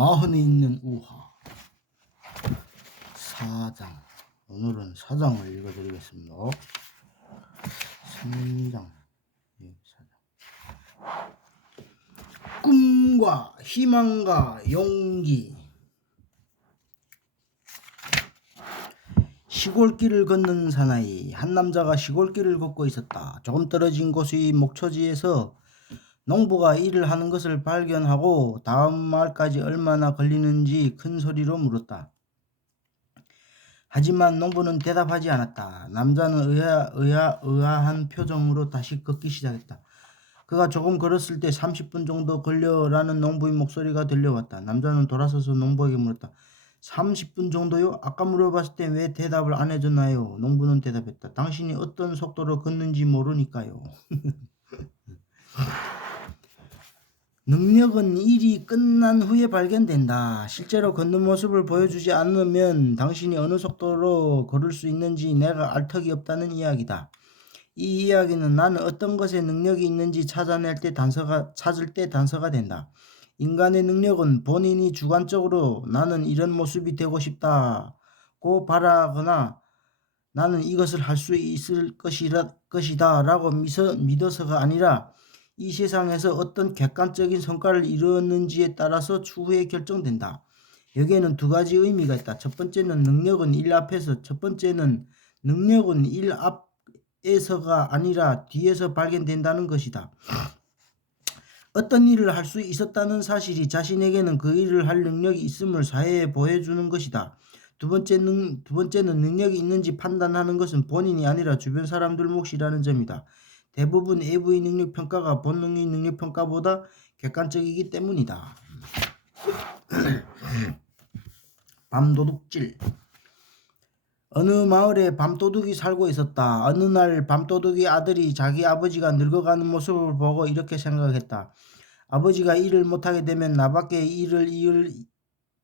마흔에 있는 우화 4장. 오늘은 4장을 읽어드리겠습니다. 3장. 4장. 꿈과 희망과 용기. 시골길을 걷는 사나이. 한 남자가 시골길을 걷고 있었다. 조금 떨어진 곳의 목초지에서 농부가 일을 하는 것을 발견하고 다음 말까지 얼마나 걸리는지 큰 소리로 물었다. 하지만 농부는 대답하지 않았다. 남자는 의아한 표정으로 다시 걷기 시작했다. 그가 조금 걸었을 때 30분 정도 걸려라는 농부의 목소리가 들려왔다. 남자는 돌아서서 농부에게 물었다. 30분 정도요? 아까 물어봤을 때 왜 대답을 안 해줬나요? 농부는 대답했다. 당신이 어떤 속도로 걷는지 모르니까요. 능력은 일이 끝난 후에 발견된다. 실제로 걷는 모습을 보여주지 않으면 당신이 어느 속도로 걸을 수 있는지 내가 알 턱이 없다는 이야기다. 이 이야기는 나는 어떤 것에 능력이 있는지 찾을 때 단서가 된다. 인간의 능력은 본인이 주관적으로 나는 이런 모습이 되고 싶다고 바라거나 나는 이것을 할 수 있을 것이다 라고 믿어서가 아니라 이 세상에서 어떤 객관적인 성과를 이루었는지에 따라서 추후에 결정된다. 여기에는 두 가지 의미가 있다. 첫 번째는 능력은 일 앞에서가 아니라 뒤에서 발견된다는 것이다. 어떤 일을 할 수 있었다는 사실이 자신에게는 그 일을 할 능력이 있음을 사회에 보여주는 것이다. 두 번째는 능력이 있는지 판단하는 것은 본인이 아니라 주변 사람들 몫이라는 점이다. 대부분 외부의 능력평가가 본능의 능력평가보다 객관적이기 때문이다. 밤도둑질. 어느 마을에 밤도둑이 살고 있었다. 어느 날 밤도둑의 아들이 자기 아버지가 늙어가는 모습을 보고 이렇게 생각했다. 아버지가 일을 못하게 되면 나밖에 이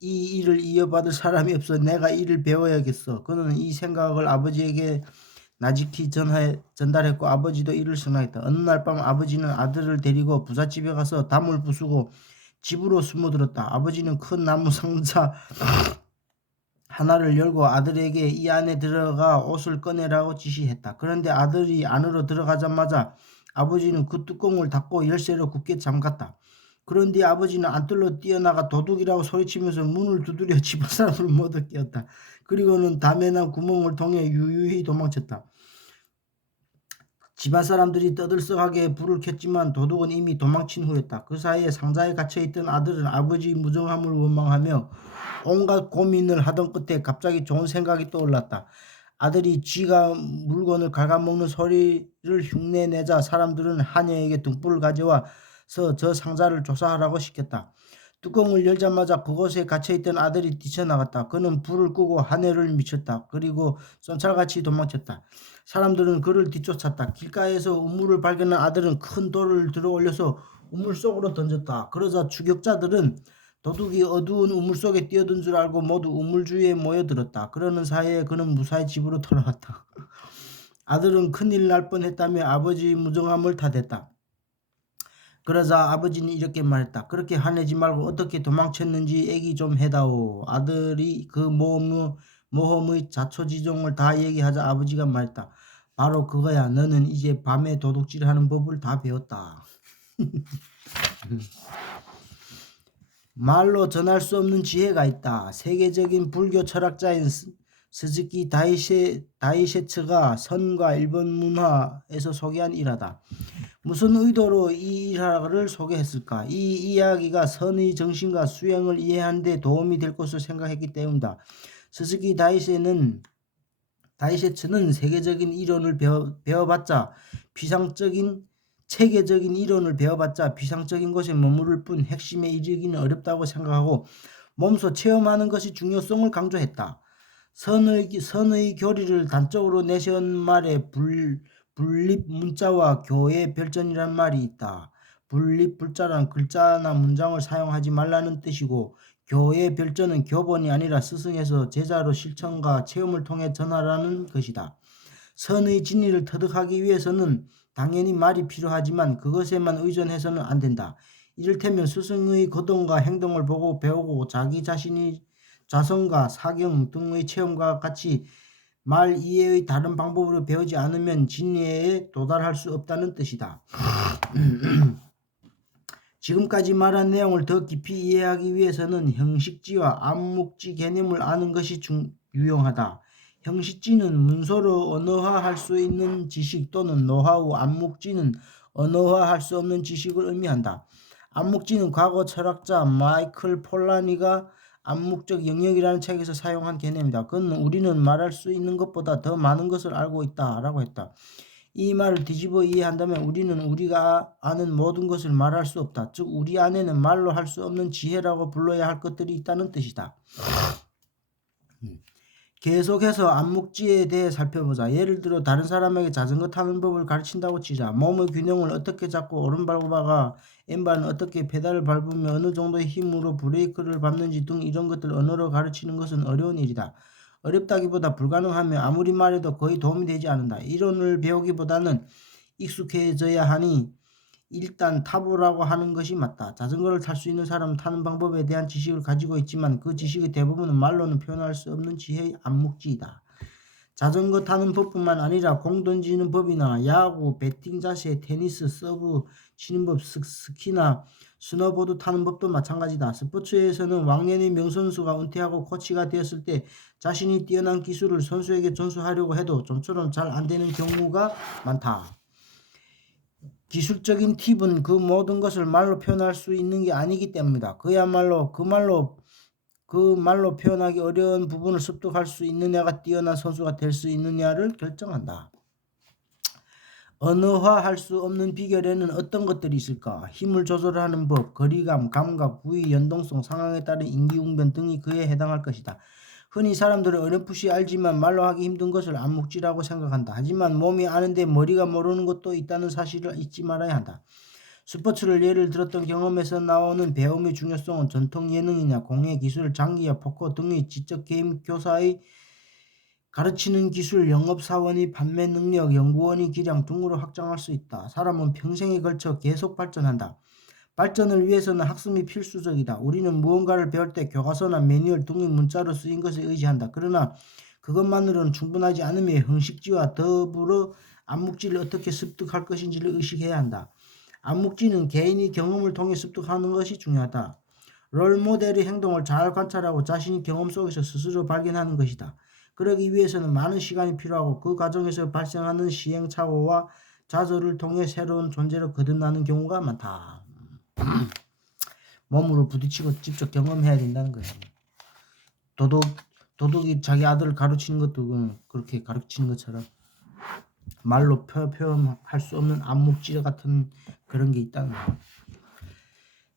일을 이어받을 사람이 없어. 내가 일을 배워야겠어. 그는 이 생각을 아버지에게 나직히 전달했고 아버지도 이를 승낙했다. 어느 날 밤 아버지는 아들을 데리고 부잣집에 가서 담을 부수고 집으로 숨어들었다. 아버지는 큰 나무 상자 하나를 열고 아들에게 이 안에 들어가 옷을 꺼내라고 지시했다. 그런데 아들이 안으로 들어가자마자 아버지는 그 뚜껑을 닫고 열쇠로 굳게 잠갔다. 그런 뒤 아버지는 안뜰로 뛰어나가 도둑이라고 소리치면서 문을 두드려 집 사람을 모두 깨웠다. 그리고는 담에 난 구멍을 통해 유유히 도망쳤다. 집안 사람들이 떠들썩하게 불을 켰지만 도둑은 이미 도망친 후였다. 그 사이에 상자에 갇혀있던 아들은 아버지의 무정함을 원망하며 온갖 고민을 하던 끝에 갑자기 좋은 생각이 떠올랐다. 아들이 쥐가 물건을 갉아먹는 소리를 흉내내자 사람들은 하녀에게 등불을 가져와서 저 상자를 조사하라고 시켰다. 뚜껑을 열자마자 그곳에 갇혀있던 아들이 뛰쳐나갔다. 그는 불을 끄고 하늘을 미쳤다. 그리고 쏜살같이 도망쳤다. 사람들은 그를 뒤쫓았다. 길가에서 우물을 발견한 아들은 큰 돌을 들어 올려서 우물 속으로 던졌다. 그러자 추격자들은 도둑이 어두운 우물 속에 뛰어든 줄 알고 모두 우물 주위에 모여들었다. 그러는 사이에 그는 무사히 집으로 돌아왔다. 아들은 큰일 날 뻔했다며 아버지의 무정함을 탓했다. 그러자 아버지는 이렇게 말했다. 그렇게 화내지 말고 어떻게 도망쳤는지 얘기 좀 해다오. 아들이 그 모험의 자초지종을 다 얘기하자 아버지가 말했다. 바로 그거야. 너는 이제 밤에 도둑질하는 법을 다 배웠다. 말로 전할 수 없는 지혜가 있다. 세계적인 불교 철학자인 스즈키 다이셰츠가 선과 일본 문화에서 소개한 일화다. 무슨 의도로 이 일화를 소개했을까? 이 이야기가 선의 정신과 수행을 이해하는 데 도움이 될 것으로 생각했기 때문이다. 스즈키 다이셰츠는 체계적인 이론을 배워봤자 비상적인 곳에 머무를 뿐 핵심에 이르기는 어렵다고 생각하고 몸소 체험하는 것이 중요성을 강조했다. 선의 교리를 단적으로 내세운 말에 분립 문자와 교의 별전이란 말이 있다. 분립 불자란 글자나 문장을 사용하지 말라는 뜻이고 교의 별전은 교본이 아니라 스승에서 제자로 실천과 체험을 통해 전하라는 것이다. 선의 진리를 터득하기 위해서는 당연히 말이 필요하지만 그것에만 의존해서는 안 된다. 이를테면 스승의 거동과 행동을 보고 배우고 자기 자신이 자성과 사경 등의 체험과 같이 말 이외의 다른 방법으로 배우지 않으면 진리에 도달할 수 없다는 뜻이다. 지금까지 말한 내용을 더 깊이 이해하기 위해서는 형식지와 암묵지 개념을 아는 것이 유용하다. 형식지는 문서로 언어화할 수 있는 지식 또는 노하우, 암묵지는 언어화할 수 없는 지식을 의미한다. 암묵지는 과거 철학자 마이클 폴라니가 암묵적 영역이라는 책에서 사용한 개념이다. 그는 우리는 말할 수 있는 것보다 더 많은 것을 알고 있다 라고 했다. 이 말을 뒤집어 이해한다면 우리는 우리가 아는 모든 것을 말할 수 없다. 즉 우리 안에는 말로 할 수 없는 지혜라고 불러야 할 것들이 있다는 뜻이다. 계속해서 암묵지에 대해 살펴보자. 예를 들어 다른 사람에게 자전거 타는 법을 가르친다고 치자. 몸의 균형을 어떻게 잡고 오른발과 왼발은 어떻게 페달을 밟으며 어느 정도의 힘으로 브레이크를 밟는지 등 이런 것들 언어로 가르치는 것은 어려운 일이다. 어렵다기보다 불가능하며 아무리 말해도 거의 도움이 되지 않는다. 이론을 배우기보다는 익숙해져야 하니 일단 타보라고 하는 것이 맞다. 자전거를 탈 수 있는 사람은 타는 방법에 대한 지식을 가지고 있지만 그 지식의 대부분은 말로는 표현할 수 없는 지혜의 암묵지이다. 자전거 타는 법뿐만 아니라 공 던지는 법이나 야구, 배팅 자세, 테니스, 서브 치는 법, 스키나 스노보드 타는 법도 마찬가지다. 스포츠에서는 왕년의 명선수가 은퇴하고 코치가 되었을 때 자신이 뛰어난 기술을 선수에게 전수하려고 해도 좀처럼 잘 안 되는 경우가 많다. 기술적인 팁은 그 모든 것을 말로 표현할 수 있는 게 아니기 때문이다. 그야말로 그 말로 표현하기 어려운 부분을 습득할 수 있느냐가 뛰어난 선수가 될 수 있느냐를 결정한다. 언어화할 수 없는 비결에는 어떤 것들이 있을까? 힘을 조절하는 법, 거리감, 감각, 부위, 연동성, 상황에 따른 인기응변 등이 그에 해당할 것이다. 흔히 사람들은 어렴풋이 알지만 말로 하기 힘든 것을 암묵지라고 생각한다. 하지만 몸이 아는데 머리가 모르는 것도 있다는 사실을 잊지 말아야 한다. 스포츠를 예를 들었던 경험에서 나오는 배움의 중요성은 전통 예능이냐, 공예 기술, 장기야, 포커 등의 지적 게임 교사의 가르치는 기술, 영업사원의 판매 능력, 연구원의 기량 등으로 확장할 수 있다. 사람은 평생에 걸쳐 계속 발전한다. 발전을 위해서는 학습이 필수적이다. 우리는 무언가를 배울 때 교과서나 매뉴얼 등의 문자로 쓰인 것에 의지한다. 그러나 그것만으로는 충분하지 않으며 형식지와 더불어 암묵지를 어떻게 습득할 것인지를 의식해야 한다. 암묵지는 개인이 경험을 통해 습득하는 것이 중요하다. 롤모델의 행동을 잘 관찰하고 자신이 경험 속에서 스스로 발견하는 것이다. 그러기 위해서는 많은 시간이 필요하고 그 과정에서 발생하는 시행착오와 좌절을 통해 새로운 존재로 거듭나는 경우가 많다. 몸으로 부딪히고 직접 경험해야 된다는 거예요. 도둑이 자기 아들을 가르치는 것도 그렇게 가르치는 것처럼 말로 표현할 수 없는 암묵지 같은 그런 게 있다는 거예요.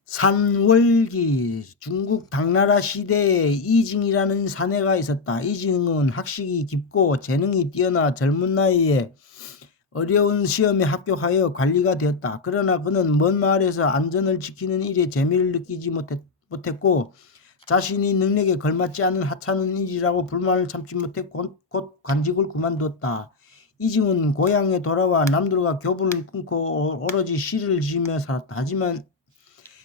산월기 중국 당나라 시대에 이징이라는 사내가 있었다. 이징은 학식이 깊고 재능이 뛰어나 젊은 나이에 어려운 시험에 합격하여 관리가 되었다. 그러나 그는 먼 마을에서 안전을 지키는 일에 재미를 느끼지 못했고 자신이 능력에 걸맞지 않은 하찮은 일이라고 불만을 참지 못해 곧 관직을 그만두었다. 이징은 고향에 돌아와 남들과 교분을 끊고 오로지 시를 지으며 살았다. 하지만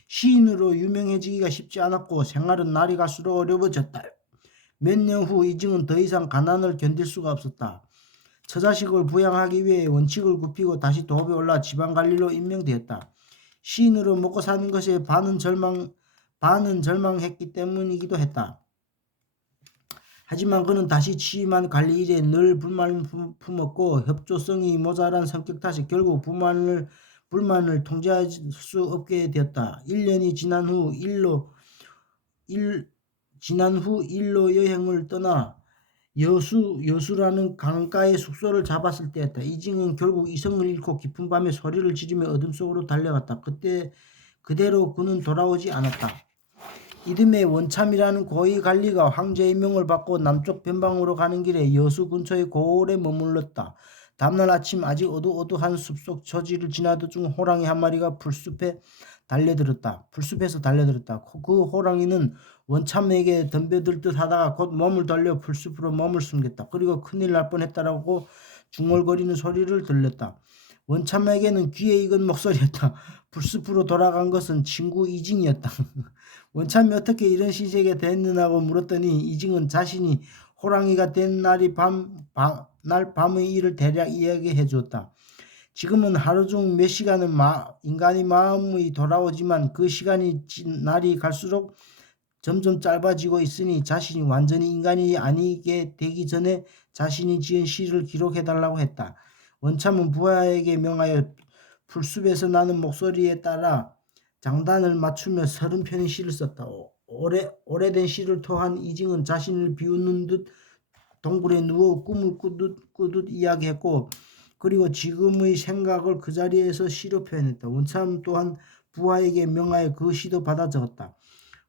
시인으로 유명해지기가 쉽지 않았고 생활은 날이 갈수록 어려워졌다. 몇 년 후 이징은 더 이상 가난을 견딜 수가 없었다. 처자식을 부양하기 위해 원칙을 굽히고 다시 도읍에 올라 지방관리로 임명되었다. 시인으로 먹고 사는 것에 반은 절망했기 때문이기도 했다. 하지만 그는 다시 취임한 관리 일에 늘 불만을 품었고 협조성이 모자란 성격 탓에 결국 불만을 통제할 수 없게 되었다. 1년이 지난 후 일로 여행을 떠나 여수라는 강가에 숙소를 잡았을 때였다. 이징은 결국 이성을 잃고 깊은 밤에 소리를 지르며 어둠 속으로 달려갔다. 그대로 그는 돌아오지 않았다. 이듬해 원참이라는 고위 관리가 황제의 명을 받고 남쪽 변방으로 가는 길에 여수 근처의 고을에 머물렀다. 다음날 아침 아직 어두어두한 숲속 저지를 지나던 중 호랑이 한 마리가 불숲에서 달려들었다. 그 호랑이는 원참에게 덤벼들듯 하다가 곧 몸을 돌려 풀숲으로 몸을 숨겼다. 그리고 큰일 날 뻔했다라고 중얼거리는 소리를 들렸다. 원참에게는 귀에 익은 목소리였다. 풀숲으로 돌아간 것은 친구 이징이었다. 원참이 어떻게 이런 시세가 됐느냐고 물었더니 이징은 자신이 호랑이가 된 날이 날 밤의 일을 대략 이야기해 주었다. 지금은 하루 중 몇 시간은 인간이 마음이 돌아오지만 그 시간이 날이 갈수록 점점 짧아지고 있으니 자신이 완전히 인간이 아니게 되기 전에 자신이 지은 시를 기록해달라고 했다. 원참은 부하에게 명하여 풀숲에서 나는 목소리에 따라 장단을 맞추며 30편의 시를 썼다. 오래된 시를 토한 이징은 자신을 비웃는 듯 동굴에 누워 꿈을 꾸듯 이야기했고, 그리고 지금의 생각을 그 자리에서 시로 표현했다. 원참 또한 부하에게 명하여 그 시도 받아 적었다.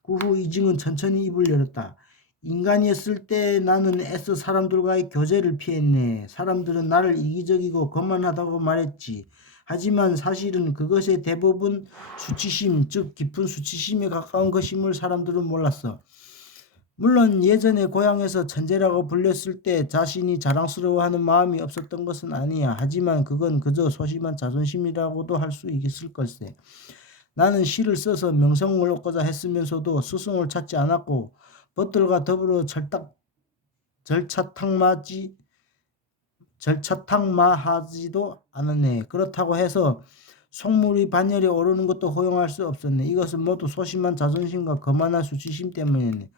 그 후 이징은 천천히 입을 열었다. 인간이었을 때 나는 애써 사람들과의 교제를 피했네. 사람들은 나를 이기적이고 거만하다고 말했지. 하지만 사실은 그것의 대부분 수치심, 즉 깊은 수치심에 가까운 것임을 사람들은 몰랐어. 물론 예전에 고향에서 천재라고 불렸을 때 자신이 자랑스러워하는 마음이 없었던 것은 아니야. 하지만 그건 그저 소심한 자존심이라고도 할 수 있을 걸세. 나는 시를 써서 명성을 얻고자 했으면서도 스승을 찾지 않았고 벗들과 더불어 절차탕마하지도 않았네. 그렇다고 해서 속물이 반열에 오르는 것도 허용할 수 없었네. 이것은 모두 소심한 자존심과 거만한 수치심 때문이네.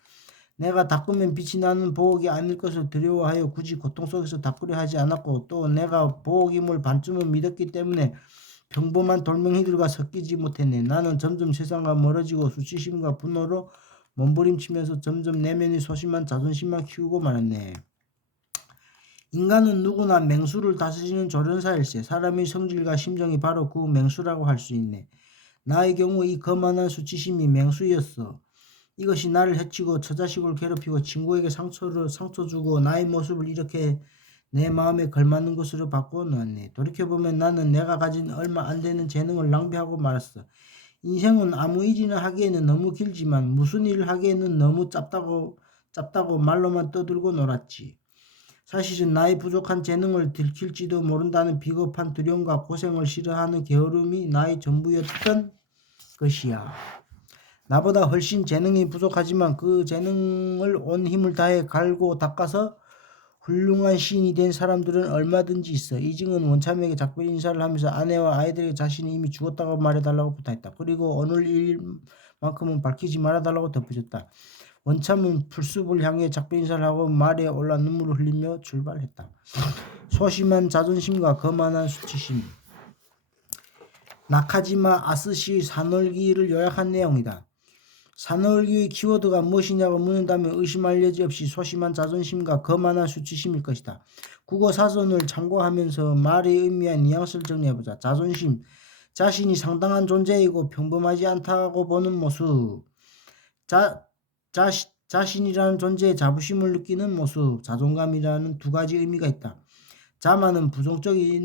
내가 닦으면 빛이 나는 보옥이 아닐 것을 두려워하여 굳이 고통 속에서 닦으려 하지 않았고, 또 내가 보옥임을 반쯤은 믿었기 때문에 평범한 돌멩이들과 섞이지 못했네. 나는 점점 세상과 멀어지고 수치심과 분노로 몸부림치면서 점점 내면의 소심한 자존심만 키우고 말았네. 인간은 누구나 맹수를 다스리는 조련사일세. 사람의 성질과 심정이 바로 그 맹수라고 할 수 있네. 나의 경우 이 거만한 수치심이 맹수였어. 이것이 나를 해치고 처자식을 괴롭히고 친구에게 상처 주고 나의 모습을 이렇게 내 마음에 걸맞는 것으로 바꾸어 놓았네. 돌이켜보면 나는 내가 가진 얼마 안 되는 재능을 낭비하고 말았어. 인생은 아무 일이나 하기에는 너무 길지만 무슨 일을 하기에는 너무 짧다고 말로만 떠들고 놀았지. 사실은 나의 부족한 재능을 들킬지도 모른다는 비겁한 두려움과 고생을 싫어하는 게으름이 나의 전부였던 것이야. 나보다 훨씬 재능이 부족하지만 그 재능을 온 힘을 다해 갈고 닦아서 훌륭한 시인이 된 사람들은 얼마든지 있어. 이징은 원참에게 작별 인사를 하면서 아내와 아이들에게 자신이 이미 죽었다고 말해달라고 부탁했다. 그리고 오늘 일만큼은 밝히지 말아달라고 덧붙였다. 원참은 풀숲을 향해 작별 인사를 하고 말에 올라 눈물을 흘리며 출발했다. 소심한 자존심과 거만한 수치심. 나카지마 아스시의 산울기를 요약한 내용이다. 산울기의 키워드가 무엇이냐고 묻는다면 의심할 여지 없이 소심한 자존심과 거만한 수치심일 것이다. 국어 사전을 참고하면서 말의 의미와 뉘앙스를 정리해보자. 자존심, 자신이 상당한 존재이고 평범하지 않다고 보는 모습. 자신이라는 존재에 자부심을 느끼는 모습. 자존감이라는 두 가지 의미가 있다. 자만은 부정적인